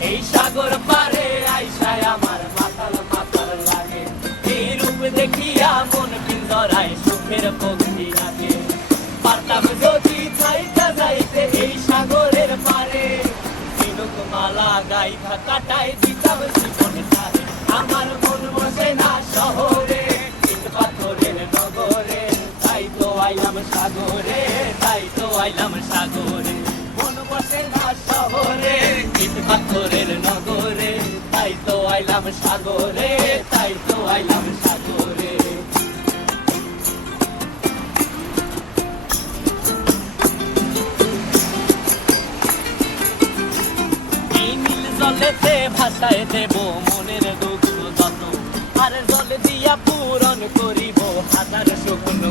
এই সাগর আমার মাতাল মাতাল এই রূপ দেখিয়া মন পিঞ্জরায় সুখের পক্ষী ডাকে পারতাম যদি ছাইটা এই সাগরের পারে। মালা গাইখা কাটাই দিতাম জীবনটা আমার মন বসে না সাগরে তাই তো আইলাম সাগরে। মন বসে শহরে, ইট পাথরের নগরে। তাই তো আইলাম সাগরে, তাই তো আইলাম সাগরে। জলেতে ভাসায় দেব মনের দুঃখ যত আর জলে দিয়া পূরণ করিব হাজার শুকনো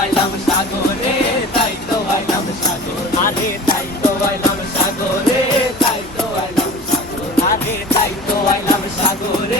আইলাম সাগরে, তাই তো আইলাম সাগরে। আরে, তাই তো আইলাম সাগরে, তাই তো আইলাম সাগরে। আরে, তাই তো আইলাম সাগরে।